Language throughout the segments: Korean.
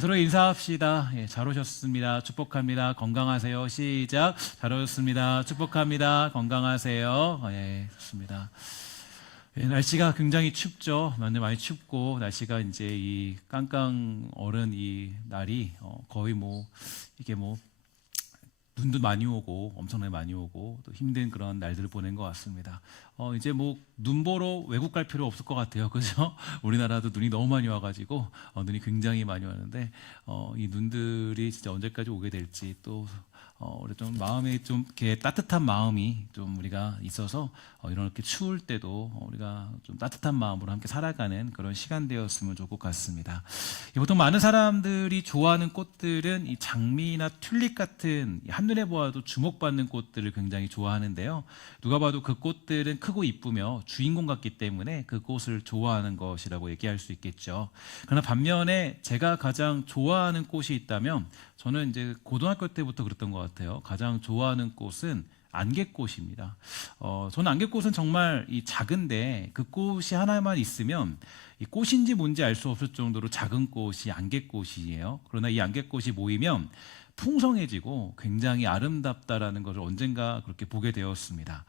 서로 인사합시다. 잘 오셨습니다. 축복합니다. 건강하세요. 시작. 잘 오셨습니다. 축복합니다. 건강하세요. 좋습니다. 날씨가 굉장히 춥죠. 많이 춥고 날씨가 이제 이 깡깡 얼은 이 날이 거의 이게 눈도 많이 오고 엄청나게 많이 오고 또 힘든 그런 날들을 보낸 것 같습니다. 이제 눈 보러 외국 갈 필요 없을 것 같아요. 그죠? 우리나라도 눈이 너무 많이 와가지고 눈이 굉장히 많이 왔는데 이 눈들이 진짜 언제까지 오게 될지 또 우리 좀 마음에 좀 이렇게 따뜻한 마음이 좀 우리가 있어서 이렇게 추울 때도 우리가 좀 따뜻한 마음으로 함께 살아가는 그런 시간 되었으면 좋을 것 같습니다. 보통 많은 사람들이 좋아하는 꽃들은 이 장미나 튤립 같은 한눈에 보아도 주목받는 꽃들을 굉장히 좋아하는데요. 누가 봐도 그 꽃들은 크고 이쁘며 주인공 같기 때문에 그 꽃을 좋아하는 것이라고 얘기할 수 있겠죠. 그러나 반면에 제가 가장 좋아하는 꽃이 있다면 저는 이제 고등학교 때부터 그랬던 것 같아요. 가장 좋아하는 꽃은 안개꽃입니다. 저는 안개꽃은 정말 이 작은데 그 꽃이 하나만 있으면 이 꽃인지 뭔지 알 수 없을 정도로 작은 꽃이 안개꽃이에요. 그러나 이 안개꽃이 모이면 풍성해지고 굉장히 아름답다라는 것을 언젠가 그렇게 보게 되었습니다.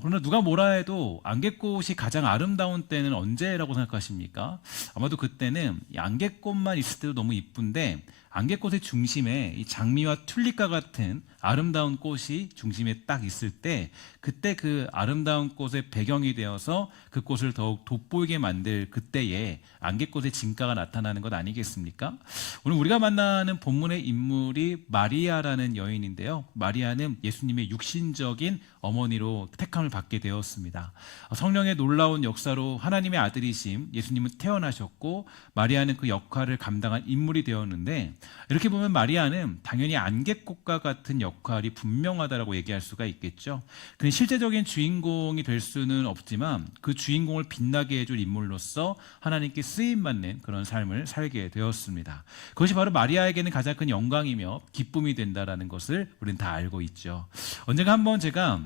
그러나 누가 뭐라 해도 안개꽃이 가장 아름다운 때는 언제라고 생각하십니까? 아마도 그때는 이 안개꽃만 있을 때도 너무 이쁜데 안개꽃의 중심에 이 장미와 튤립과 같은 아름다운 꽃이 중심에 딱 있을 때 그때 그 아름다운 꽃의 배경이 되어서 그 꽃을 더욱 돋보이게 만들 그때에 안개꽃의 진가가 나타나는 것 아니겠습니까? 오늘 우리가 만나는 본문의 인물이 마리아라는 여인인데요. 마리아는 예수님의 육신적인 어머니로 택함을 받게 되었습니다. 성령의 놀라운 역사로 하나님의 아들이심 예수님은 태어나셨고 마리아는 그 역할을 감당한 인물이 되었는데 이렇게 보면 마리아는 당연히 안개꽃과 같은 역할이 분명하다라고 얘기할 수가 있겠죠. 그는 실제적인 주인공이 될 수는 없지만 그 주인공을 빛나게 해줄 인물로서 하나님께 쓰임받는 그런 삶을 살게 되었습니다. 그것이 바로 마리아에게는 가장 큰 영광이며 기쁨이 된다라는 것을 우리는 다 알고 있죠. 언젠가 한번 제가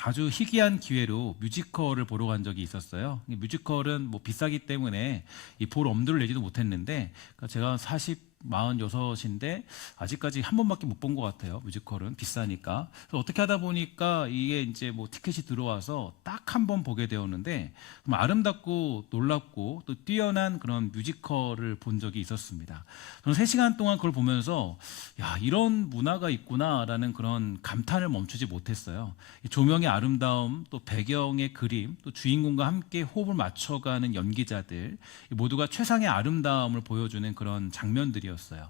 아주 희귀한 기회로 뮤지컬을 보러 간 적이 있었어요. 뮤지컬은 비싸기 때문에 볼 엄두를 내지도 못했는데 제가 46인데 아직까지 한 번밖에 못 본 것 같아요. 뮤지컬은 비싸니까. 그래서 어떻게 하다 보니까 이게 이제 티켓이 들어와서 딱 한 번 보게 되었는데 아름답고 놀랍고 또 뛰어난 그런 뮤지컬을 본 적이 있었습니다. 저는 3시간 동안 그걸 보면서 야, 이런 문화가 있구나라는 그런 감탄을 멈추지 못했어요. 조명의 아름다움, 또 배경의 그림, 또 주인공과 함께 호흡을 맞춰가는 연기자들 모두가 최상의 아름다움을 보여주는 그런 장면들이었어요.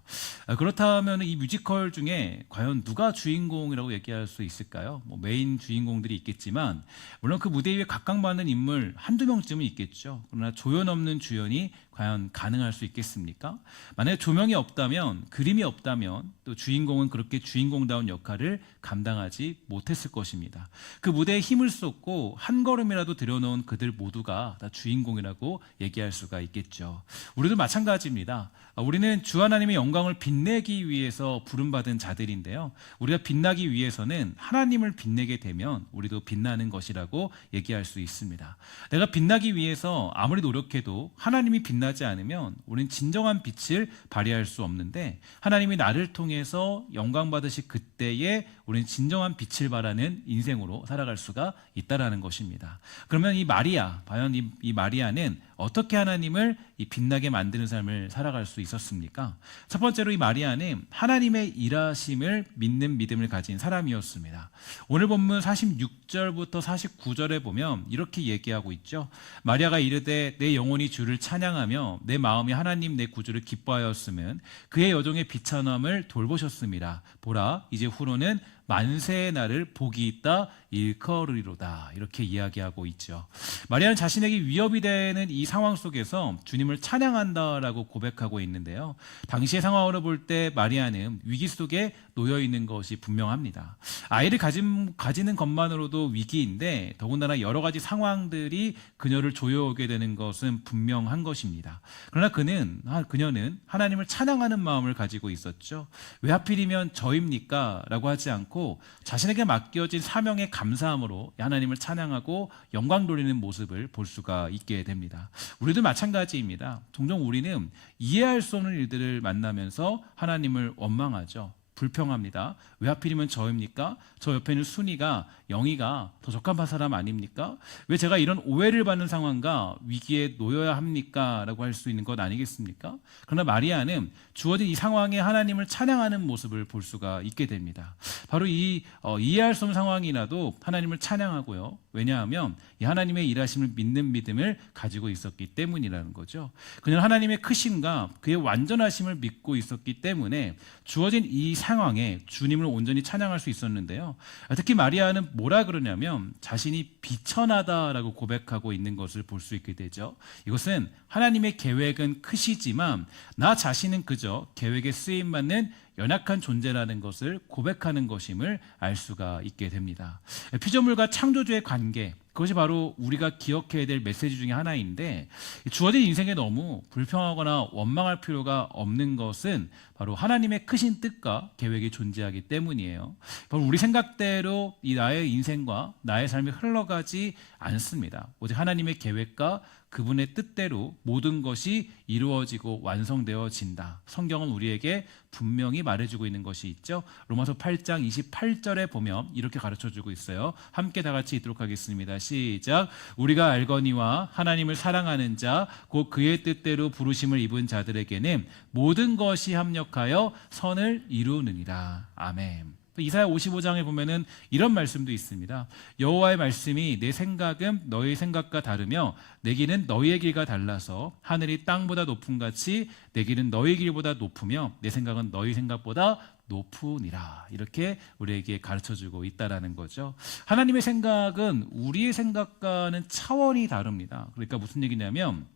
그렇다면 이 뮤지컬 중에 과연 누가 주인공이라고 얘기할 수 있을까요? 메인 주인공들이 있겠지만 물론 그 무대 위에 각광받는 인물 한두 명쯤은 있겠죠. 그러나 조연 없는 주연이 과연 가능할 수 있겠습니까? 만약에 조명이 없다면, 그림이 없다면 또 주인공은 그렇게 주인공다운 역할을 감당하지 못했을 것입니다. 그 무대에 힘을 쏟고 한 걸음이라도 들여놓은 그들 모두가 다 주인공이라고 얘기할 수가 있겠죠. 우리도 마찬가지입니다. 우리는 주 하나님의 영광을 빛내기 위해서 부름받은 자들인데요. 우리가 빛나기 위해서는 하나님을 빛내게 되면 우리도 빛나는 것이라고 얘기할 수 있습니다. 내가 빛나기 위해서 아무리 노력해도 하나님이 빛나지 않으면 우리는 진정한 빛을 발휘할 수 없는데 하나님이 나를 통해서 영광 받으실 그때에 우리는 진정한 빛을 발하는 인생으로 살아갈 수가 있다라는 것입니다. 그러면 이 마리아, 과연 이 마리아는 어떻게 하나님을 이 빛나게 만드는 삶을 살아갈 수 있었습니까? 첫 번째로 이 마리아는 하나님의 일하심을 믿는 믿음을 가진 사람이었습니다. 오늘 본문 46절부터 49절에 보면 이렇게 얘기하고 있죠. 마리아가 이르되 내 영혼이 주를 찬양하며 내 마음이 하나님 내 구주를 기뻐하였으면 그의 여종의 비천함을 돌보셨습니다. 보라 이제 후로는 만세의 날을 복이 있다 일컬으리로다 이렇게 이야기하고 있죠. 마리아는 자신에게 위협이 되는 이 상황 속에서 주님을 찬양한다라고 고백하고 있는데요. 당시의 상황으로 볼 때 마리아는 위기 속에 놓여 있는 것이 분명합니다. 아이를 가지는 것만으로도 위기인데 더군다나 여러 가지 상황들이 그녀를 조여오게 되는 것은 분명한 것입니다. 그러나 그녀는 하나님을 찬양하는 마음을 가지고 있었죠. 왜 하필이면 저입니까? 라고 하지 않고 않고 자신에게 맡겨진 사명에 감사함으로 하나님을 찬양하고 영광 돌리는 모습을 볼 수가 있게 됩니다. 우리도 마찬가지입니다. 종종 우리는 이해할 수 없는 일들을 만나면서 하나님을 원망하죠. 불평합니다. 왜 하필이면 저입니까? 저 옆에 있는 순이가, 영희가 더 적합한 사람 아닙니까? 왜 제가 이런 오해를 받는 상황과 위기에 놓여야 합니까? 라고 할 수 있는 것 아니겠습니까? 그러나 마리아는 주어진 이 상황에 하나님을 찬양하는 모습을 볼 수가 있게 됩니다. 바로 이 이해할 수 없는 상황이라도 하나님을 찬양하고요. 왜냐하면 이 하나님의 일하심을 믿는 믿음을 가지고 있었기 때문이라는 거죠. 그녀는 하나님의 크심과 그의 완전하심을 믿고 있었기 때문에 주어진 이 상황에 주님을 온전히 찬양할 수 있었는데요. 특히 마리아는 뭐라 그러냐면 자신이 비천하다라고 고백하고 있는 것을 볼 수 있게 되죠. 이것은 하나님의 계획은 크시지만 나 자신은 그저 계획에 쓰임받는 연약한 존재라는 것을 고백하는 것임을 알 수가 있게 됩니다. 피조물과 창조주의 관계, 그것이 바로 우리가 기억해야 될 메시지 중에 하나인데, 주어진 인생에 너무 불평하거나 원망할 필요가 없는 것은 바로 하나님의 크신 뜻과 계획이 존재하기 때문이에요. 바로 우리 생각대로 이 나의 인생과 나의 삶이 흘러가지 않습니다. 오직 하나님의 계획과 그분의 뜻대로 모든 것이 이루어지고 완성되어진다. 성경은 우리에게 분명히 말해주고 있는 것이 있죠. 로마서 8장 28절에 보면 이렇게 가르쳐주고 있어요. 함께 다 같이 읽도록 하겠습니다. 시작. 우리가 알거니와 하나님을 사랑하는 자, 곧 그의 뜻대로 부르심을 입은 자들에게는 모든 것이 합력하여 선을 이루느니라. 아멘. 이사야 55장에 보면은 이런 말씀도 있습니다. 여호와의 말씀이 내 생각은 너희 생각과 다르며 내 길은 너희의 길과 달라서 하늘이 땅보다 높음 같이 내 길은 너희 길보다 높으며 내 생각은 너희 생각보다 높으니라. 이렇게 우리에게 가르쳐주고 있다라는 거죠. 하나님의 생각은 우리의 생각과는 차원이 다릅니다. 그러니까 무슨 얘기냐면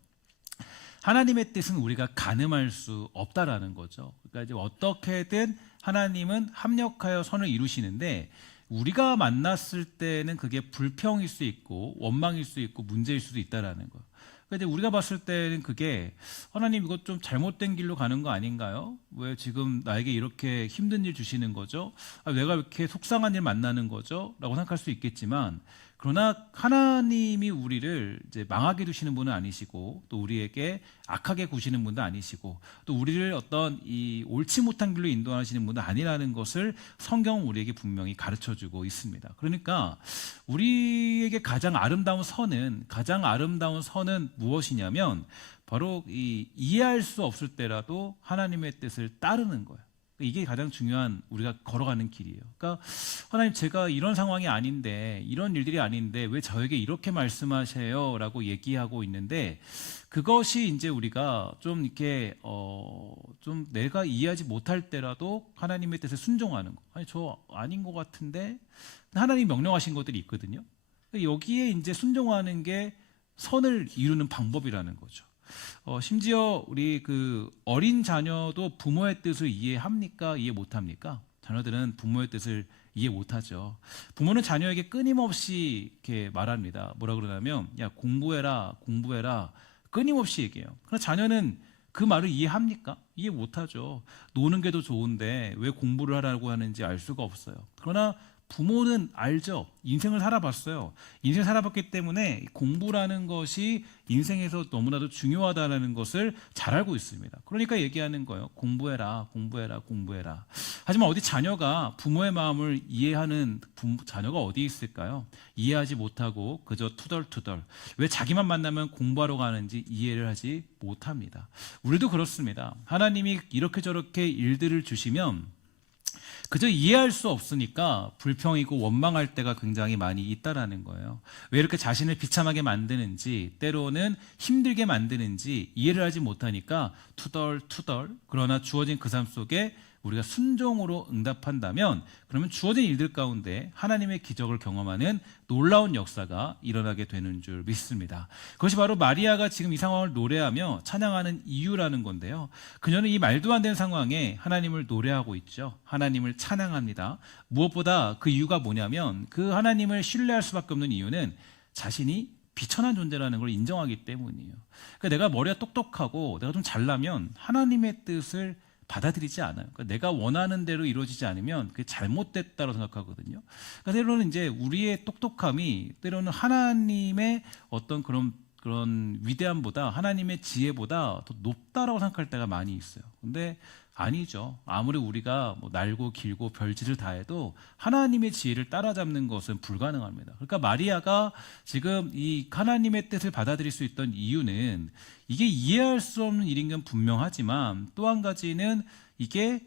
하나님의 뜻은 우리가 가늠할 수 없다라는 거죠. 그러니까 이제 어떻게든 하나님은 합력하여 선을 이루시는데 우리가 만났을 때는 그게 불평일 수 있고 원망일 수 있고 문제일 수도 있다라는 거예요. 그러니까 이제 우리가 봤을 때는 그게 하나님 이거 좀 잘못된 길로 가는 거 아닌가요? 왜 지금 나에게 이렇게 힘든 일 주시는 거죠? 내가 이렇게 속상한 일 만나는 거죠? 라고 생각할 수 있겠지만 그러나 하나님이 우리를 이제 망하게 두시는 분은 아니시고 또 우리에게 악하게 구시는 분도 아니시고 또 우리를 어떤 이 옳지 못한 길로 인도하시는 분도 아니라는 것을 성경은 우리에게 분명히 가르쳐주고 있습니다. 그러니까 우리에게 가장 아름다운 선은 무엇이냐면 바로 이 이해할 수 없을 때라도 하나님의 뜻을 따르는 거예요. 이게 가장 중요한 우리가 걸어가는 길이에요. 그러니까 하나님 제가 이런 상황이 아닌데 이런 일들이 아닌데 왜 저에게 이렇게 말씀하세요? 라고 얘기하고 있는데 그것이 이제 우리가 좀 이렇게 좀 내가 이해하지 못할 때라도 하나님의 뜻에 순종하는 거. 아니 저 아닌 것 같은데 하나님이 명령하신 것들이 있거든요. 여기에 이제 순종하는 게 선을 이루는 방법이라는 거죠. 심지어 우리 그 어린 자녀도 부모의 뜻을 이해합니까? 이해 못합니까? 자녀들은 부모의 뜻을 이해 못하죠. 부모는 자녀에게 끊임없이 이렇게 말합니다. 뭐라 그러냐면 야 공부해라 끊임없이 얘기해요. 그러나 자녀는 그 말을 이해합니까? 이해 못하죠. 노는 게 더 좋은데 왜 공부를 하라고 하는지 알 수가 없어요. 그러나 부모는 알죠. 인생을 살아봤어요. 인생 살아봤기 때문에 공부라는 것이 인생에서 너무나도 중요하다는 것을 잘 알고 있습니다. 그러니까 얘기하는 거예요. 공부해라. 하지만 어디 자녀가 부모의 마음을 이해하는 자녀가 어디 있을까요? 이해하지 못하고 그저 투덜투덜. 왜 자기만 만나면 공부하러 가는지 이해를 하지 못합니다. 우리도 그렇습니다. 하나님이 이렇게 저렇게 일들을 주시면 그저 이해할 수 없으니까 불평이고 원망할 때가 굉장히 많이 있다라는 거예요. 왜 이렇게 자신을 비참하게 만드는지 때로는 힘들게 만드는지 이해를 하지 못하니까 투덜투덜. 그러나 주어진 그 삶 속에 우리가 순종으로 응답한다면 그러면 주어진 일들 가운데 하나님의 기적을 경험하는 놀라운 역사가 일어나게 되는 줄 믿습니다. 그것이 바로 마리아가 지금 이 상황을 노래하며 찬양하는 이유라는 건데요. 그녀는 이 말도 안 되는 상황에 하나님을 노래하고 있죠. 하나님을 찬양합니다. 무엇보다 그 이유가 뭐냐면 그 하나님을 신뢰할 수밖에 없는 이유는 자신이 비천한 존재라는 걸 인정하기 때문이에요. 그러니까 내가 머리가 똑똑하고 내가 좀 잘나면 하나님의 뜻을 받아들이지 않아요. 그러니까 내가 원하는 대로 이루어지지 않으면 그게 잘못됐다고 생각하거든요. 그러니까 때로는 이제 우리의 똑똑함이 때로는 하나님의 어떤 그런 위대함보다 하나님의 지혜보다 더 높다라고 생각할 때가 많이 있어요. 근데 아니죠. 아무리 우리가 뭐 날고 길고 별짓을 다 해도 하나님의 지혜를 따라잡는 것은 불가능합니다. 그러니까 마리아가 지금 이 하나님의 뜻을 받아들일 수 있던 이유는 이게 이해할 수 없는 일인 건 분명하지만 또 한 가지는 이게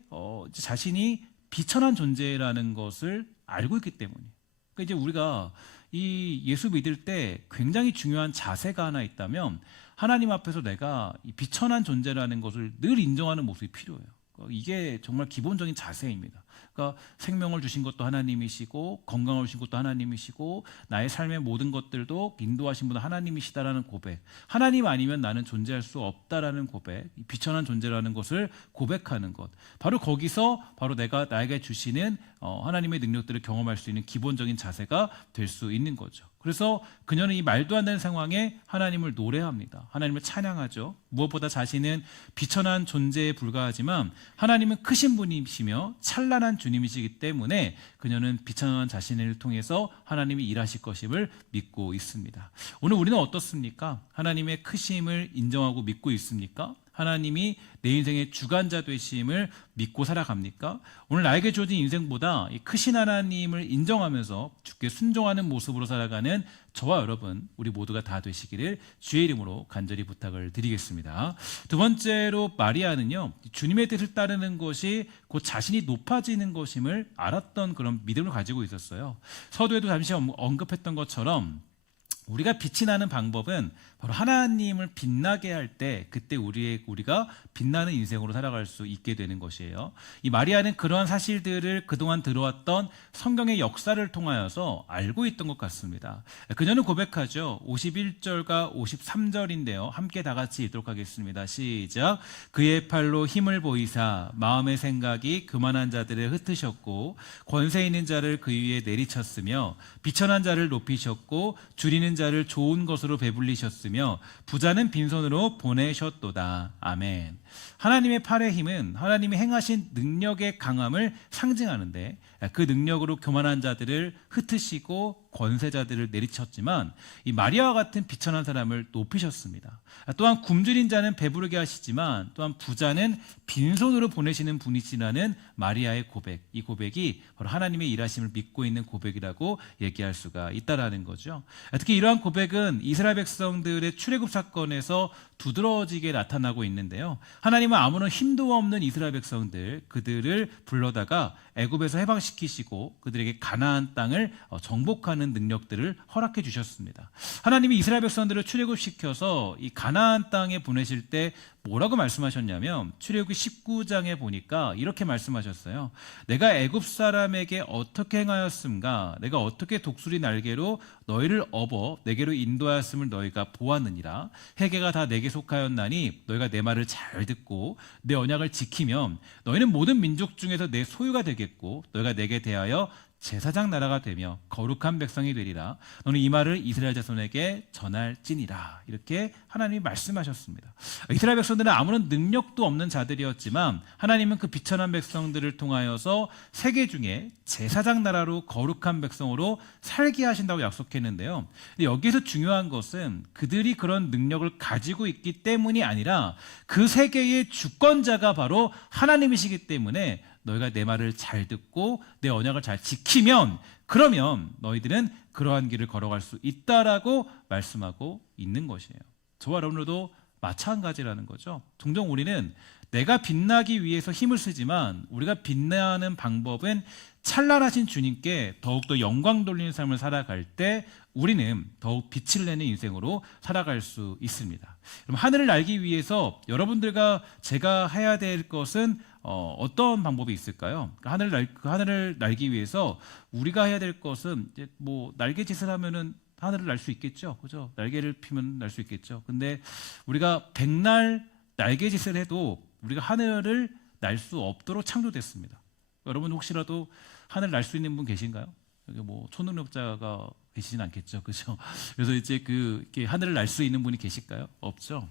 자신이 비천한 존재라는 것을 알고 있기 때문이에요. 그러니까 이제 우리가 이 예수 믿을 때 굉장히 중요한 자세가 하나 있다면 하나님 앞에서 내가 이 비천한 존재라는 것을 늘 인정하는 모습이 필요해요. 이게 정말 기본적인 자세입니다. 그러니까 생명을 주신 것도 하나님이시고 건강을 주신 것도 하나님이시고 나의 삶의 모든 것들도 인도하신 분은 하나님이시다라는 고백, 하나님 아니면 나는 존재할 수 없다라는 고백, 비천한 존재라는 것을 고백하는 것, 바로 거기서 바로 내가 나에게 주시는 하나님의 능력들을 경험할 수 있는 기본적인 자세가 될 수 있는 거죠. 그래서 그녀는 이 말도 안 되는 상황에 하나님을 노래합니다. 하나님을 찬양하죠. 무엇보다 자신은 비천한 존재에 불과하지만 하나님은 크신 분이시며 찬란한 주님이시기 때문에 그녀는 비천한 자신을 통해서 하나님이 일하실 것임을 믿고 있습니다. 오늘 우리는 어떻습니까? 하나님의 크심을 인정하고 믿고 있습니까? 하나님이 내 인생의 주관자 되심을 믿고 살아갑니까? 오늘 나에게 주어진 인생보다 이 크신 하나님을 인정하면서 주께 순종하는 모습으로 살아가는 저와 여러분 우리 모두가 다 되시기를 주의 이름으로 간절히 부탁을 드리겠습니다. 두 번째로 마리아는요, 주님의 뜻을 따르는 것이 곧 자신이 높아지는 것임을 알았던 그런 믿음을 가지고 있었어요. 서두에도 잠시 언급했던 것처럼 우리가 빛이 나는 방법은 바로 하나님을 빛나게 할 때 그때 우리가 빛나는 인생으로 살아갈 수 있게 되는 것이에요. 이 마리아는 그러한 사실들을 그동안 들어왔던 성경의 역사를 통하여서 알고 있던 것 같습니다. 그녀는 고백하죠. 51절과 53절인데요. 함께 다 같이 읽도록 하겠습니다. 시작. 그의 팔로 힘을 보이사 마음의 생각이 교만한 자들을 흩으셨고 권세 있는 자를 그 위에 내리쳤으며 비천한 자를 높이셨고 줄이는 자를 좋은 것으로 배불리셨으며 부자는 빈손으로 보내셨도다. 아멘. 하나님의 팔의 힘은 하나님이 행하신 능력의 강함을 상징하는데 그 능력으로 교만한 자들을 흩으시고 권세자들을 내리쳤지만 이 마리아와 같은 비천한 사람을 높이셨습니다. 또한 굶주린 자는 배부르게 하시지만 또한 부자는 빈손으로 보내시는 분이시라는 마리아의 고백, 이 고백이 바로 하나님의 일하심을 믿고 있는 고백이라고 얘기할 수가 있다라는 거죠. 특히 이러한 고백은 이스라엘 백성들의 출애굽 사건에서 두드러지게 나타나고 있는데요. 하나님은 아무런 힘도 없는 이스라엘 백성들 그들을 불러다가 애굽에서 해방시키시고 그들에게 가나안 땅을 정복하는 능력들을 허락해 주셨습니다. 하나님이 이스라엘 백성들을 출애굽시켜서 이 가나안 땅에 보내실 때 뭐라고 말씀하셨냐면 출애굽기 19장에 보니까 이렇게 말씀하셨어요. 내가 애굽 사람에게 어떻게 행하였음가? 내가 어떻게 독수리 날개로 너희를 업어 내게로 인도하였음을 너희가 보았느니라. 회개가 다 내게 속하였나니 너희가 내 말을 잘 듣고 내 언약을 지키면 너희는 모든 민족 중에서 내 소유가 되겠고 너희가 내게 대하여 제사장 나라가 되며 거룩한 백성이 되리라. 너는 이 말을 이스라엘 자손에게 전할지니라. 이렇게 하나님이 말씀하셨습니다. 이스라엘 백성들은 아무런 능력도 없는 자들이었지만 하나님은 그 비천한 백성들을 통하여서 세계 중에 제사장 나라로 거룩한 백성으로 살게 하신다고 약속했는데요. 근데 여기서 중요한 것은 그들이 그런 능력을 가지고 있기 때문이 아니라 그 세계의 주권자가 바로 하나님이시기 때문에 너희가 내 말을 잘 듣고 내 언약을 잘 지키면 그러면 너희들은 그러한 길을 걸어갈 수 있다라고 말씀하고 있는 것이에요. 저와 여러분들도 마찬가지라는 거죠. 종종 우리는 내가 빛나기 위해서 힘을 쓰지만 우리가 빛나는 방법은 찬란하신 주님께 더욱더 영광 돌리는 삶을 살아갈 때 우리는 더욱 빛을 내는 인생으로 살아갈 수 있습니다. 그럼 하늘을 날기 위해서 여러분들과 제가 해야 될 것은 어떤 방법이 있을까요? 하늘을 날기 위해서 우리가 해야 될 것은 이제 뭐 날개짓을 하면은 하늘을 날 수 있겠죠, 그죠? 날개를 피면 날 수 있겠죠. 근데 우리가 백날 날개짓을 해도 우리가 하늘을 날 수 없도록 창조됐습니다. 여러분 혹시라도 하늘 날 수 있는 분 계신가요? 여기 뭐 초능력자가 계시진 않겠죠, 그죠? 그래서 이제 이렇게 하늘을 날 수 있는 분이 계실까요? 없죠.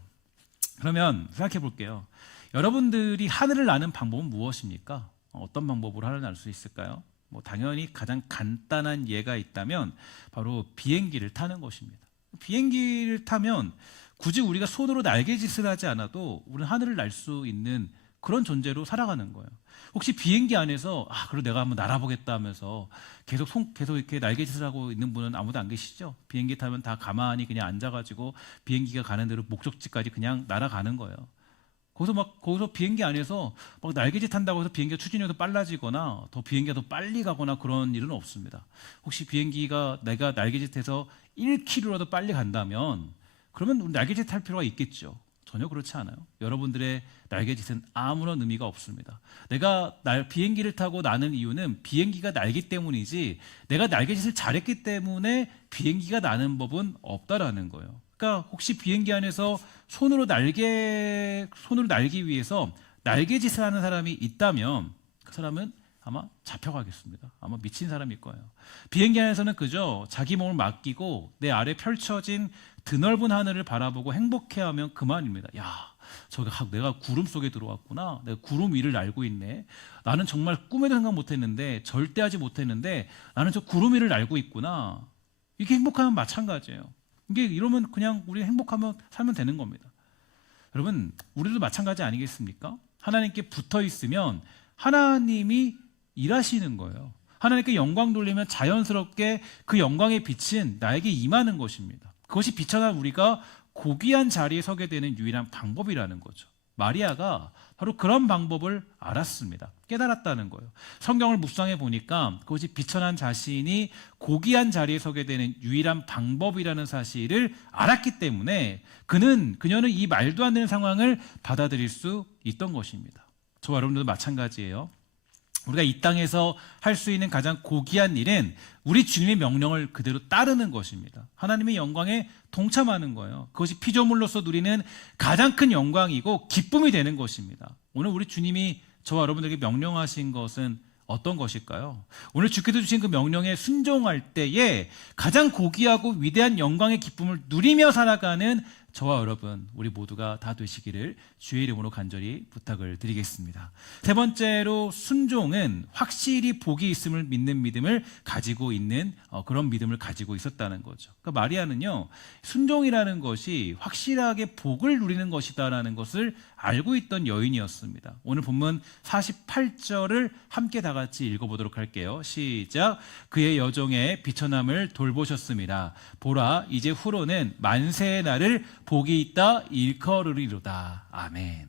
그러면 생각해 볼게요. 여러분들이 하늘을 나는 방법은 무엇입니까? 어떤 방법으로 하늘을 날 수 있을까요? 당연히 가장 간단한 예가 있다면 바로 비행기를 타는 것입니다. 비행기를 타면 굳이 우리가 손으로 날개짓을 하지 않아도 우리는 하늘을 날 수 있는 그런 존재로 살아가는 거예요. 혹시 비행기 안에서 그럼 내가 한번 날아보겠다 하면서 계속 이렇게 날개짓을 하고 있는 분은 아무도 안 계시죠? 비행기 타면 다 가만히 그냥 앉아가지고 비행기가 가는 대로 목적지까지 그냥 날아가는 거예요. 거기서 비행기 안에서 막 날개짓 한다고 해서 비행기가 추진력이 더 빨라지거나 더 비행기가 더 빨리 가거나 그런 일은 없습니다. 혹시 비행기가 내가 날개짓해서 1km라도 빨리 간다면 그러면 우리 날개짓 탈 필요가 있겠죠. 전혀 그렇지 않아요. 여러분들의 날개짓은 아무런 의미가 없습니다. 내가 비행기를 타고 나는 이유는 비행기가 날기 때문이지 내가 날개짓을 잘했기 때문에 비행기가 나는 법은 없다라는 거예요. 그러니까 혹시 비행기 안에서 손으로 날기 위해서 날개짓을 하는 사람이 있다면 그 사람은 아마 잡혀가겠습니다. 아마 미친 사람일 거예요. 비행기 안에서는 그저 자기 몸을 맡기고 내 아래 펼쳐진 드넓은 하늘을 바라보고 행복해하면 그만입니다. 내가 구름 속에 들어왔구나. 내가 구름 위를 날고 있네. 나는 정말 꿈에도 생각 못했는데 절대 하지 못했는데 나는 저 구름 위를 날고 있구나. 이게 행복하면 마찬가지예요. 이러면 그냥 우리 행복하면 살면 되는 겁니다. 여러분, 우리도 마찬가지 아니겠습니까? 하나님께 붙어 있으면 하나님이 일하시는 거예요. 하나님께 영광 돌리면 자연스럽게 그 영광의 빛은 나에게 임하는 것입니다. 그것이 비천한 우리가 고귀한 자리에 서게 되는 유일한 방법이라는 거죠. 마리아가 바로 그런 방법을 알았습니다. 깨달았다는 거예요. 성경을 묵상해 보니까 그것이 비천한 자신이 고귀한 자리에 서게 되는 유일한 방법이라는 사실을 알았기 때문에 그녀는 이 말도 안 되는 상황을 받아들일 수 있던 것입니다. 저와 여러분들도 마찬가지예요. 우리가 이 땅에서 할 수 있는 가장 고귀한 일은 우리 주님의 명령을 그대로 따르는 것입니다. 하나님의 영광에 동참하는 거예요. 그것이 피조물로서 누리는 가장 큰 영광이고 기쁨이 되는 것입니다. 오늘 우리 주님이 저와 여러분들에게 명령하신 것은 어떤 것일까요? 오늘 주께서 주신 그 명령에 순종할 때에 가장 고귀하고 위대한 영광의 기쁨을 누리며 살아가는 저와 여러분, 우리 모두가 다 되시기를 주의 이름으로 간절히 부탁을 드리겠습니다. 세 번째로 순종은 확실히 복이 있음을 믿는 믿음을 가지고 있는 그런 믿음을 가지고 있었다는 거죠. 그러니까 마리아는요, 순종이라는 것이 확실하게 복을 누리는 것이다라는 것을 알고 있던 여인이었습니다. 오늘 본문 48절을 함께 다 같이 읽어보도록 할게요. 시작. 그의 여종의 비천함을 돌보셨습니다. 보라, 이제 후로는 만세의 날을 복이 있다 일컬으리로다. 아멘.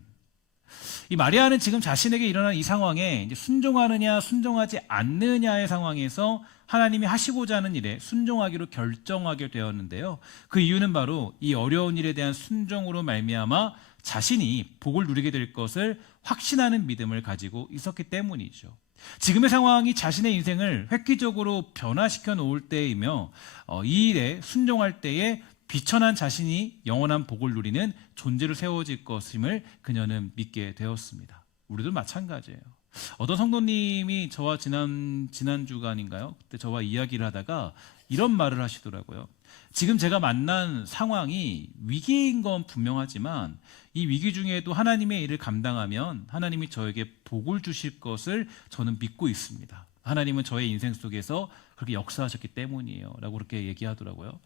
이 마리아는 지금 자신에게 일어난 이 상황에 이제 순종하느냐 순종하지 않느냐의 상황에서 하나님이 하시고자 하는 일에 순종하기로 결정하게 되었는데요. 그 이유는 바로 이 어려운 일에 대한 순종으로 말미암아 자신이 복을 누리게 될 것을 확신하는 믿음을 가지고 있었기 때문이죠. 지금의 상황이 자신의 인생을 획기적으로 변화시켜 놓을 때이며 이 일에 순종할 때에 비천한 자신이 영원한 복을 누리는 존재로 세워질 것임을 그녀는 믿게 되었습니다. 우리도 마찬가지예요. 어떤 성도님이 저와 지난 주간인가요? 그때 저와 이야기를 하다가 이런 말을 하시더라고요. 지금 제가 만난 상황이 위기인 건 분명하지만 이 위기 중에도 하나님의 일을 감당하면 하나님이 저에게 복을 주실 것을 저는 믿고 있습니다. 하나님은 저의 인생 속에서 그렇게 역사하셨기 때문이에요 라고 그렇게 얘기하더라고요.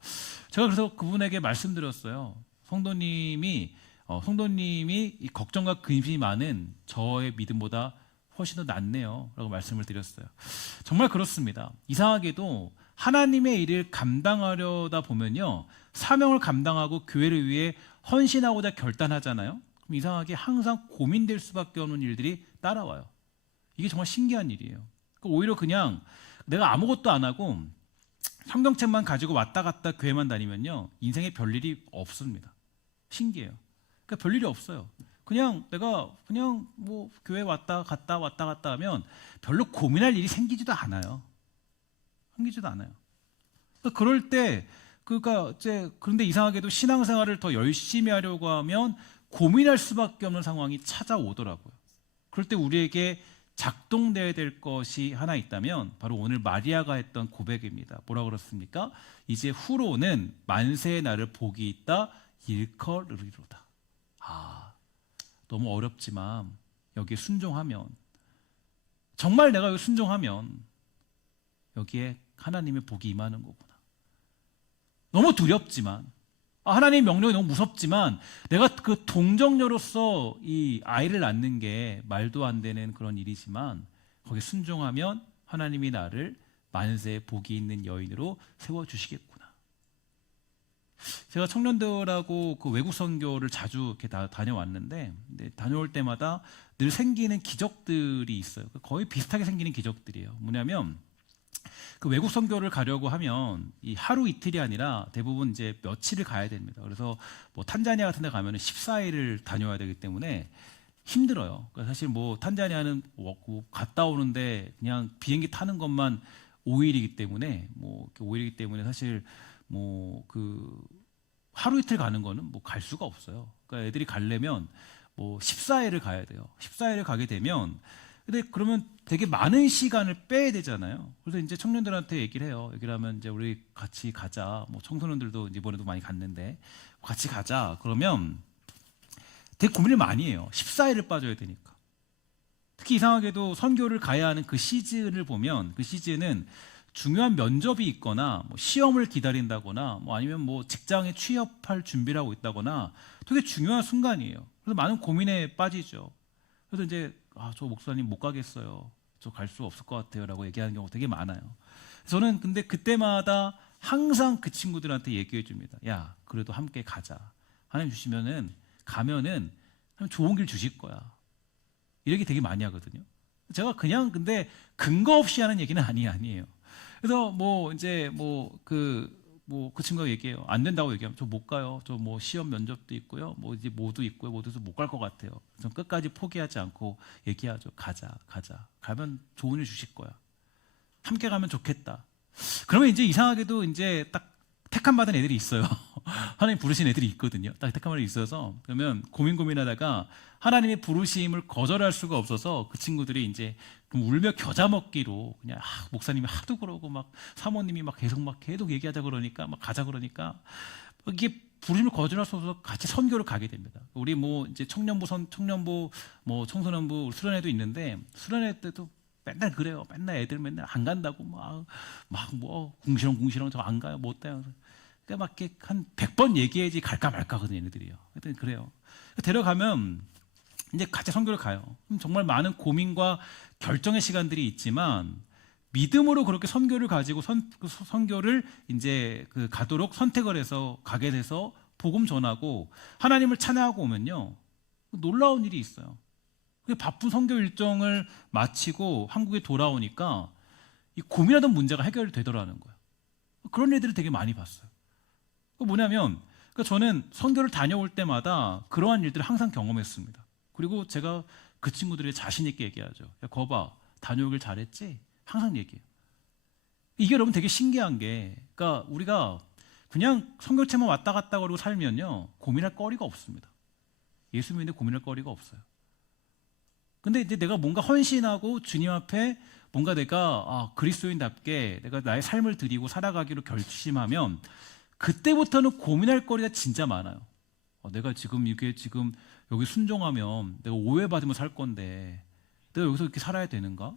제가 그래서 그분에게 말씀드렸어요. 성도님이 이 걱정과 근심이 많은 저의 믿음보다 훨씬 더 낫네요 라고 말씀을 드렸어요. 정말 그렇습니다. 이상하게도 하나님의 일을 감당하려다 보면요, 사명을 감당하고 교회를 위해 헌신하고자 결단하잖아요. 그럼 이상하게 항상 고민될 수밖에 없는 일들이 따라와요. 이게 정말 신기한 일이에요. 오히려 그냥 내가 아무것도 안 하고 성경책만 가지고 왔다 갔다 교회만 다니면요, 인생에 별일이 없습니다. 신기해요. 그러니까 별일이 없어요. 내가 교회 왔다 갔다 하면 별로 고민할 일이 생기지도 않아요. 그럴 때 그런데 이상하게도 신앙생활을 더 열심히 하려고 하면 고민할 수밖에 없는 상황이 찾아오더라고요. 그럴 때 우리에게 작동돼야 될 것이 하나 있다면 바로 오늘 마리아가 했던 고백입니다. 뭐라 그렇습니까? 이제 후로는 만세의 날을 복이 있다 일컬으리로다. 너무 어렵지만 여기에 순종하면, 정말 내가 여기 순종하면 여기에 하나님의 복이 임하는 거구나. 너무 두렵지만, 하나님의 명령이 너무 무섭지만 내가 그 동정녀로서 이 아이를 낳는 게 말도 안 되는 그런 일이지만 거기에 순종하면 하나님이 나를 만세의 복이 있는 여인으로 세워주시겠구나. 제가 청년들하고 그 외국 선교를 자주 이렇게 다녀왔는데, 다녀올 때마다 늘 생기는 기적들이 있어요. 거의 비슷하게 생기는 기적들이에요. 뭐냐면 그 외국 선교를 가려고 하면 이 하루 이틀이 아니라 대부분 이제 며칠을 가야 됩니다. 그래서 뭐 탄자니아 같은 데 가면 14일을 다녀야 되기 때문에 힘들어요. 그러니까 사실 뭐 탄자니아는 갔다 오는데 그냥 비행기 타는 것만 5일이기 때문에 사실 뭐 그 하루 이틀 가는 거는 뭐 갈 수가 없어요. 그러니까 애들이 가려면 뭐 14일을 가야 돼요. 14일을 가게 되면, 근데 그러면 되게 많은 시간을 빼야 되잖아요. 그래서 이제 청년들한테 얘기를 해요. 얘기를 하면 이제 우리 같이 가자. 뭐 청소년들도 이번에도 많이 갔는데 같이 가자. 그러면 되게 고민을 많이 해요. 14일을 빠져야 되니까. 특히 이상하게도 선교를 가야 하는 그 시즌을 보면, 그 시즌은 중요한 면접이 있거나 뭐 시험을 기다린다거나 뭐 아니면 뭐 직장에 취업할 준비를 하고 있다거나 되게 중요한 순간이에요. 그래서 많은 고민에 빠지죠. 그래서 이제 저 목사님 못 가겠어요. 저 갈 수 없을 것 같아요. 라고 얘기하는 경우가 되게 많아요. 저는 근데 그때마다 항상 그 친구들한테 얘기해 줍니다. 야, 그래도 함께 가자. 하나님 주시면은, 가면은 좋은 길 주실 거야. 이렇게 되게 많이 하거든요. 제가 그냥 근데 근거 없이 하는 얘기는 아니에요. 그래서 그 친구가 얘기해요. 안 된다고 얘기하면 저 못 가요. 저 뭐 시험 면접도 있고요. 뭐 이제 모두 있고요. 모두서 못 갈 것 같아요. 전 끝까지 포기하지 않고 얘기하죠. 가자. 가면 좋은 일 주실 거야. 함께 가면 좋겠다. 그러면 이제 이상하게도 이제 딱 택함 받은 애들이 있어요. 하나님 부르신 애들이 있거든요. 딱 택함 받은 애들이 있어서, 그러면 고민하다가 하나님의 부르심을 거절할 수가 없어서 그 친구들이 이제 울며 겨자 먹기로 그냥 목사님이 하도 그러고 막 사모님이 막 계속 얘기하자 그러니까 막 가자 그러니까 이게 부르심을 거절할 수 없어서 같이 선교를 가게 됩니다. 우리 뭐 이제 청년부 뭐 청소년부 수련회도 있는데, 수련회 때도 맨날 그래요. 맨날 안 간다고 막 뭐 궁시렁 저 안 가요. 못 가요. 그러니까 막 이렇게 한 100번 얘기해야지 갈까 말까 하거든요, 얘네들이요. 하여튼 그래요. 데려가면 이제 같이 선교를 가요. 정말 많은 고민과 결정의 시간들이 있지만 믿음으로 그렇게 선교를 가지고 선교를 이제 가도록 선택을 해서 가게 돼서 복음 전하고 하나님을 찬양하고 오면요, 놀라운 일이 있어요. 바쁜 선교 일정을 마치고 한국에 돌아오니까 이 고민하던 문제가 해결되더라는 거예요. 그런 애들을 되게 많이 봤어요. 뭐냐면, 저는 선교를 다녀올 때마다 그러한 일들을 항상 경험했습니다. 그리고 제가 그 친구들이 자신 있게 얘기하죠. 야, 거봐, 다녀오길 잘했지? 항상 얘기해요. 이게 여러분 되게 신기한 게, 그러니까 우리가 그냥 선교체만 왔다 갔다 거리고 살면요, 고민할 거리가 없습니다. 예수 믿는데 고민할 거리가 없어요. 근데 이제 내가 뭔가 헌신하고 주님 앞에 뭔가 내가 그리스도인답게 내가 나의 삶을 드리고 살아가기로 결심하면 그때부터는 고민할 거리가 진짜 많아요. 내가 지금 여기 순종하면 내가 오해받으면 살 건데 내가 여기서 이렇게 살아야 되는가?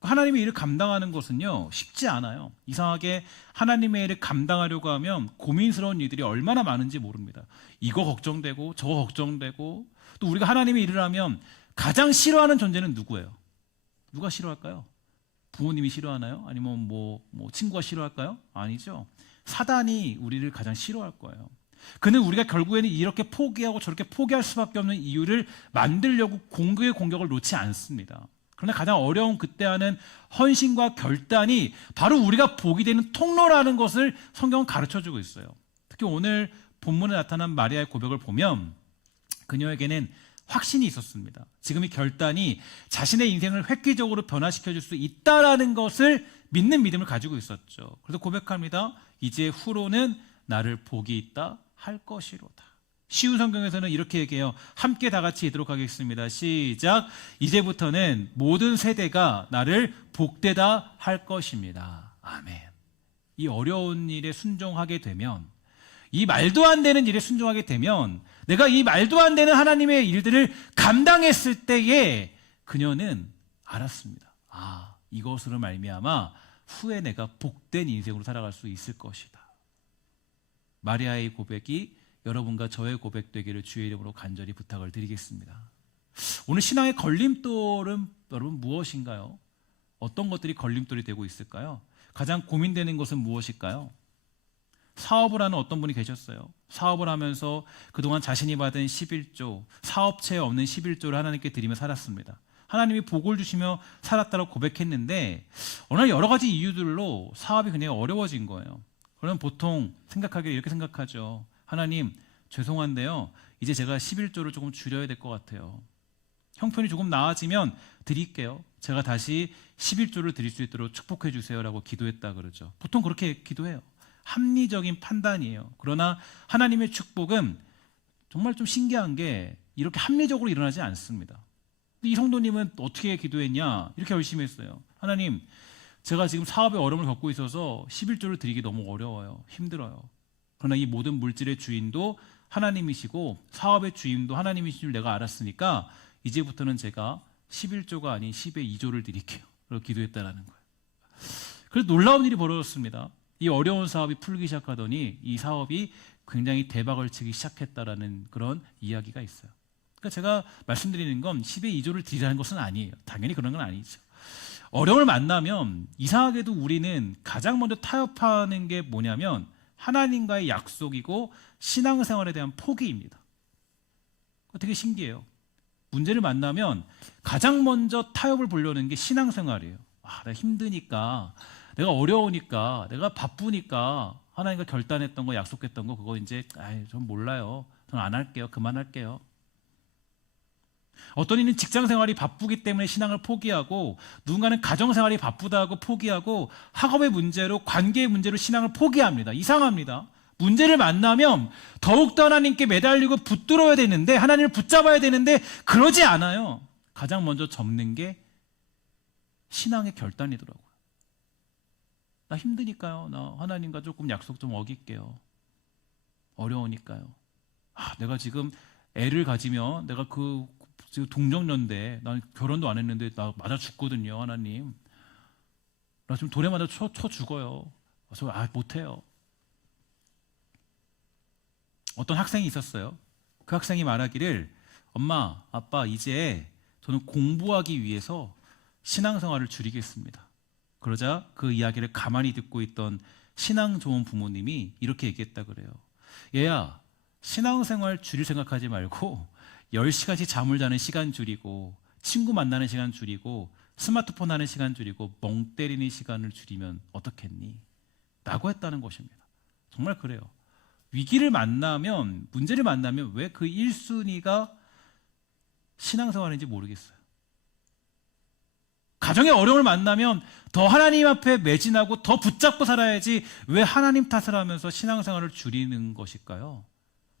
하나님의 일을 감당하는 것은요, 쉽지 않아요. 이상하게 하나님의 일을 감당하려고 하면 고민스러운 일들이 얼마나 많은지 모릅니다. 이거 걱정되고 저거 걱정되고, 또 우리가 하나님의 일을 하면 가장 싫어하는 존재는 누구예요? 누가 싫어할까요? 부모님이 싫어하나요? 아니면 뭐 친구가 싫어할까요? 아니죠. 사단이 우리를 가장 싫어할 거예요. 그는 우리가 결국에는 이렇게 포기하고 저렇게 포기할 수밖에 없는 이유를 만들려고 공격을 놓지 않습니다. 그러나 가장 어려운 그때 하는 헌신과 결단이 바로 우리가 복이 되는 통로라는 것을 성경은 가르쳐주고 있어요. 특히 오늘 본문에 나타난 마리아의 고백을 보면 그녀에게는 확신이 있었습니다. 지금 이 결단이 자신의 인생을 획기적으로 변화시켜줄 수 있다라는 것을 믿는 믿음을 가지고 있었죠. 그래서 고백합니다. 이제 후로는 나를 복이 있다 할 것이로다. 쉬운 성경에서는 이렇게 얘기해요. 함께 다 같이 읽도록 하겠습니다. 시작. 이제부터는 모든 세대가 나를 복되다 할 것입니다. 아멘. 이 어려운 일에 순종하게 되면, 이 말도 안 되는 일에 순종하게 되면 내가 이 말도 안 되는 하나님의 일들을 감당했을 때에 그녀는 알았습니다. 아, 이것으로 말미암아 후에 내가 복된 인생으로 살아갈 수 있을 것이다. 마리아의 고백이 여러분과 저의 고백 되기를 주의 이름으로 간절히 부탁을 드리겠습니다. 오늘 신앙의 걸림돌은 여러분 무엇인가요? 어떤 것들이 걸림돌이 되고 있을까요? 가장 고민되는 것은 무엇일까요? 사업을 하는 어떤 분이 계셨어요. 사업을 하면서 그동안 자신이 받은 11조, 사업체에 없는 11조를 하나님께 드리며 살았습니다. 하나님이 복을 주시며 살았다고 고백했는데 어느 날 여러 가지 이유들로 사업이 굉장히 어려워진 거예요. 그러면 보통 생각하기에 이렇게 생각하죠. 하나님, 죄송한데요. 이제 제가 11조를 조금 줄여야 될 것 같아요. 형편이 조금 나아지면 드릴게요. 제가 다시 11조를 드릴 수 있도록 축복해 주세요라고 기도했다 그러죠. 보통 그렇게 기도해요. 합리적인 판단이에요. 그러나 하나님의 축복은 정말 좀 신기한 게 이렇게 합리적으로 일어나지 않습니다. 이 성도님은 어떻게 기도했냐? 이렇게 열심히 했어요. 하나님, 제가 지금 사업에 어려움을 겪고 있어서 11조를 드리기 너무 어려워요. 힘들어요. 그러나 이 모든 물질의 주인도 하나님이시고 사업의 주인도 하나님이신 줄 내가 알았으니까 이제부터는 제가 11조가 아닌 10의 2조를 드릴게요. 그렇게 기도했다라는 거예요. 그래서 놀라운 일이 벌어졌습니다. 이 어려운 사업이 풀기 시작하더니 이 사업이 굉장히 대박을 치기 시작했다라는 그런 이야기가 있어요. 그러니까 제가 말씀드리는 건 10의 2조를 드리라는 것은 아니에요. 당연히 그런 건 아니죠. 어려움을 만나면 이상하게도 우리는 가장 먼저 타협하는 게 뭐냐면 하나님과의 약속이고 신앙생활에 대한 포기입니다. 되게 신기해요. 문제를 만나면 가장 먼저 타협을 보려는 게 신앙생활이에요. 아, 내가 힘드니까, 내가 어려우니까, 내가 바쁘니까 하나님과 결단했던 거, 약속했던 거 그거 이제 전 몰라요. 전 안 할게요. 그만할게요. 어떤 이는 직장생활이 바쁘기 때문에 신앙을 포기하고 누군가는 가정생활이 바쁘다고 포기하고 학업의 문제로 관계의 문제로 신앙을 포기합니다. 이상합니다. 문제를 만나면 더욱더 하나님께 매달리고 붙들어야 되는데 하나님을 붙잡아야 되는데 그러지 않아요. 가장 먼저 접는 게 신앙의 결단이더라고요. 나 힘드니까요. 나 하나님과 조금 약속 좀 어길게요. 어려우니까요. 내가 지금 애를 가지면 내가 지금 동정년대, 난 결혼도 안 했는데 나 맞아 죽거든요. 하나님, 나 지금 돌에 맞아 쳐 죽어요. 그래서 못해요. 어떤 학생이 있었어요. 그 학생이 말하기를 엄마, 아빠 이제 저는 공부하기 위해서 신앙생활을 줄이겠습니다. 그러자 그 이야기를 가만히 듣고 있던 신앙 좋은 부모님이 이렇게 얘기했다 그래요. 얘야, 신앙생활 줄일 생각하지 말고 10시간씩 잠을 자는 시간 줄이고 친구 만나는 시간 줄이고 스마트폰 하는 시간 줄이고 멍 때리는 시간을 줄이면 어떻겠니? 라고 했다는 것입니다. 정말 그래요. 위기를 만나면, 문제를 만나면 왜 그 1순위가 신앙생활인지 모르겠어요. 가정의 어려움을 만나면 더 하나님 앞에 매진하고 더 붙잡고 살아야지 왜 하나님 탓을 하면서 신앙생활을 줄이는 것일까요?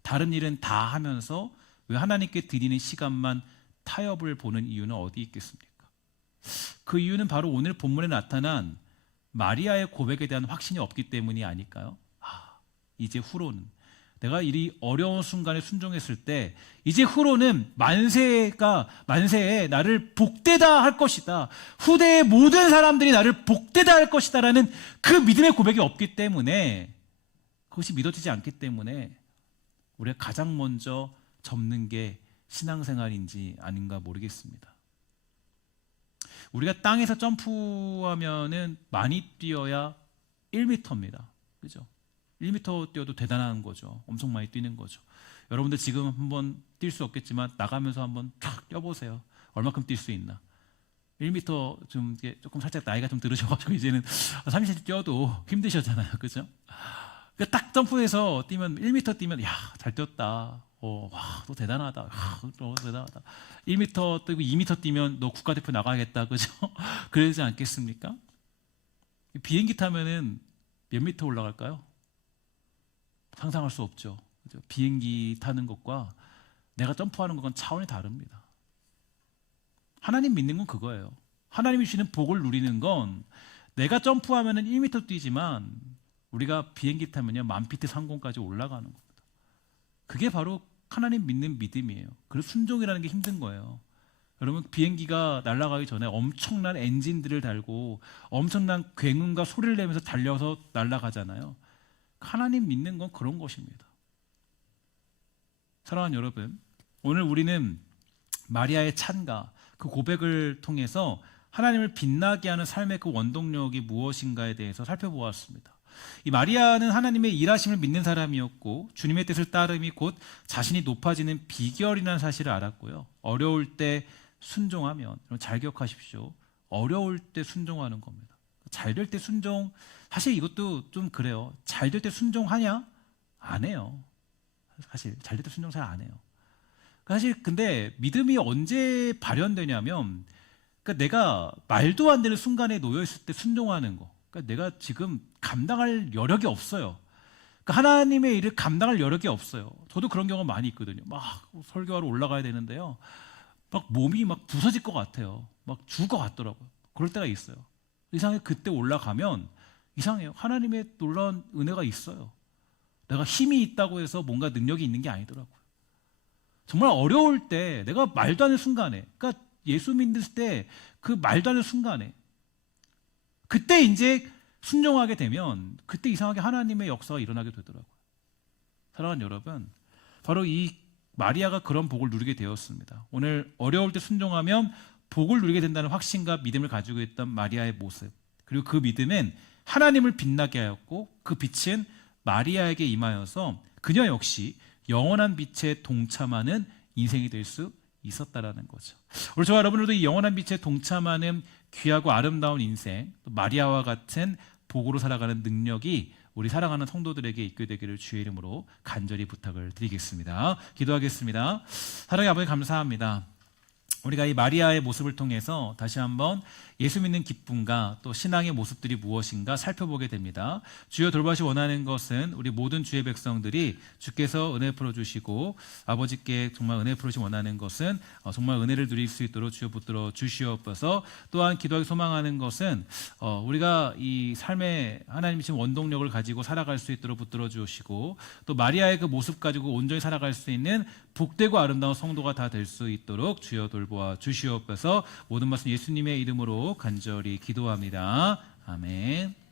다른 일은 다 하면서 왜 하나님께 드리는 시간만 타협을 보는 이유는 어디 있겠습니까? 그 이유는 바로 오늘 본문에 나타난 마리아의 고백에 대한 확신이 없기 때문이 아닐까요? 이제 후로는 내가 이 어려운 순간에 순종했을 때 이제 후로는 만세에 나를 복되다 할 것이다. 후대의 모든 사람들이 나를 복되다 할 것이다 라는 그 믿음의 고백이 없기 때문에, 그것이 믿어지지 않기 때문에 우리가 가장 먼저 접는 게 신앙생활인지 아닌가 모르겠습니다. 우리가 땅에서 점프하면은 많이 뛰어야 1m입니다. 그죠? 1m 뛰어도 대단한 거죠. 엄청 많이 뛰는 거죠. 여러분들 지금 한번 뛸 수 없겠지만 나가면서 한번 쫙 뛰어보세요. 얼마큼 뛸 수 있나? 1m 조금 살짝 나이가 좀 들으셔가지고 이제는 30cm 뛰어도 힘드셨잖아요. 그죠? 그러니까 딱 점프해서 뛰면 1m 뛰면 잘 뛰었다. 와, 너 대단하다. 너 대단하다. 1m 뛰고 2m 뛰면 너 국가대표 나가야겠다. 그죠? 그러지 않겠습니까? 비행기 타면은 몇 미터 올라갈까요? 상상할 수 없죠. 그죠? 비행기 타는 것과 내가 점프하는 것과는 차원이 다릅니다. 하나님 믿는 건 그거예요. 하나님이 주시는 복을 누리는 건 내가 점프하면은 1m 뛰지만 우리가 비행기 타면요 10,000피트 상공까지 올라가는 겁니다. 그게 바로 하나님 믿는 믿음이에요. 그래서 순종이라는 게 힘든 거예요. 여러분, 비행기가 날아가기 전에 엄청난 엔진들을 달고 엄청난 굉음과 소리를 내면서 달려서 날아가잖아요. 하나님 믿는 건 그런 것입니다. 사랑하는 여러분, 오늘 우리는 마리아의 찬가, 그 고백을 통해서 하나님을 빛나게 하는 삶의 그 원동력이 무엇인가에 대해서 살펴보았습니다. 이 마리아는 하나님의 일하심을 믿는 사람이었고 주님의 뜻을 따름이 곧 자신이 높아지는 비결이라는 사실을 알았고요. 어려울 때 순종하면, 잘 기억하십시오. 어려울 때 순종하는 겁니다. 잘 될 때 순종, 사실 이것도 좀 그래요. 잘 될 때 순종하냐? 안 해요. 사실 잘 될 때 순종 잘 안 해요. 사실 근데 믿음이 언제 발현되냐면, 그러니까 내가 말도 안 되는 순간에 놓여 있을 때 순종하는 거. 그러니까 내가 지금 감당할 여력이 없어요. 그러니까 하나님의 일을 감당할 여력이 없어요. 저도 그런 경우가 많이 있거든요. 막 설교하러 올라가야 되는데요. 막 몸이 막 부서질 것 같아요. 막 죽을 것 같더라고요. 그럴 때가 있어요. 이상하게 그때 올라가면 이상해요. 하나님의 놀라운 은혜가 있어요. 내가 힘이 있다고 해서 뭔가 능력이 있는 게 아니더라고요. 정말 어려울 때 내가 말도 안 되는 순간에, 그러니까 예수 믿을 때 그 말도 안 되는 순간에 그때 이제 순종하게 되면 그때 이상하게 하나님의 역사가 일어나게 되더라고요. 사랑하는 여러분, 바로 이 마리아가 그런 복을 누리게 되었습니다. 오늘 어려울 때 순종하면 복을 누리게 된다는 확신과 믿음을 가지고 있던 마리아의 모습, 그리고 그 믿음은 하나님을 빛나게 하였고 그 빛은 마리아에게 임하여서 그녀 역시 영원한 빛에 동참하는 인생이 될 수 있었다라는 거죠. 우리 저와 여러분들도 이 영원한 빛에 동참하는 귀하고 아름다운 인생, 또 마리아와 같은 복으로 살아가는 능력이 우리 사랑하는 성도들에게 있게 되기를 주의 이름으로 간절히 부탁을 드리겠습니다. 기도하겠습니다. 사랑의 아버지, 감사합니다. 우리가 이 마리아의 모습을 통해서 다시 한번 예수 믿는 기쁨과 또 신앙의 모습들이 무엇인가 살펴보게 됩니다. 주여, 돌봐시 원하는 것은 우리 모든 주의 백성들이 주께서 은혜 풀어주시고 아버지께 정말 은혜 풀으시 원하는 것은 정말 은혜를 누릴 수 있도록 주여 붙들어 주시옵소서. 또한 기도하기 소망하는 것은 우리가 이 삶에 하나님이 지금 원동력을 가지고 살아갈 수 있도록 붙들어 주시고 또 마리아의 그 모습 가지고 온전히 살아갈 수 있는 복되고 아름다운 성도가 다 될 수 있도록 주여 돌보아 주시옵소서. 모든 말씀 예수님의 이름으로 간절히 기도합니다. 아멘.